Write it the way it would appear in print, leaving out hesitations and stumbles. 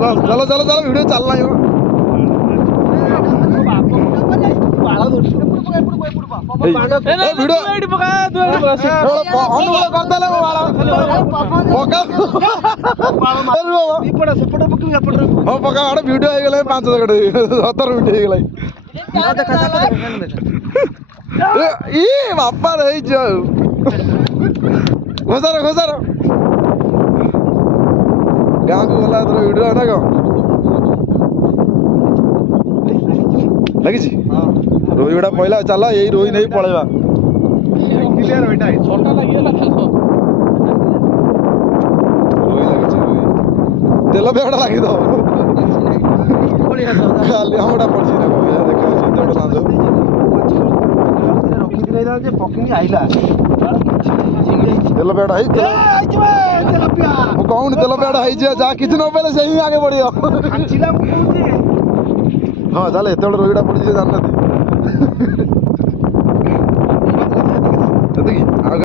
बस चलो चलो चलो वीडियो चल रहा है वीडियो हो 5 सेकंड 17 मिनट हो बापा रही घोसार घोसार गाँव को गला वीडियो है ना कौन लगी रोही गुड़ा पहला चल यही रोही नहीं पड़ेगा तेल बेगड़ा लगी तो खाली हमटा पड़ी तेल बेड़ा कौन तेल बेड़ा जहाँ किसी न पहले से ही आगे बढ़िया हाँ चल एत रोहीटा पड़ी जान